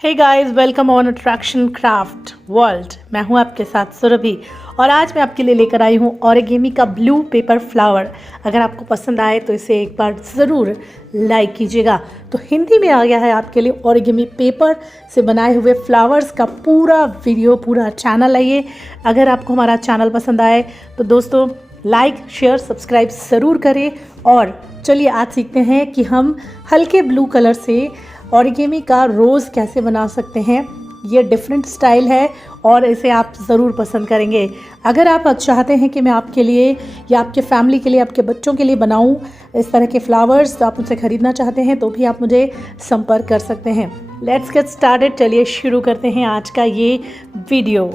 Hey guys, welcome on Attraction Craft World. मैं हूं आपके साथ सुरभि और आज मैं आपके लिए लेकर आई हूं ओरिगेमी का ब्लू पेपर फ्लावर। अगर आपको पसंद आए तो इसे एक बार ज़रूर लाइक कीजिएगा। तो हिंदी में आ गया है आपके लिए ओरिगेमी पेपर से बनाए हुए फ्लावर्स का पूरा वीडियो, पूरा चैनल है ये। अगर आपको हमारा चैनल पसंद आए तो दोस्तों लाइक शेयर सब्सक्राइब ज़रूर करें। और चलिए आज सीखते हैं कि हम हल्के ब्लू कलर से ओरिगेमी का रोज़ कैसे बना सकते हैं। ये डिफरेंट स्टाइल है और इसे आप ज़रूर पसंद करेंगे। अगर आप चाहते हैं कि मैं आपके लिए या आपके फैमिली के लिए, आपके बच्चों के लिए बनाऊं इस तरह के फ्लावर्स, तो आप मुझसे ख़रीदना चाहते हैं तो भी आप मुझे संपर्क कर सकते हैं। Let's get started. चलिए शुरू करते हैं आज का ये वीडियो।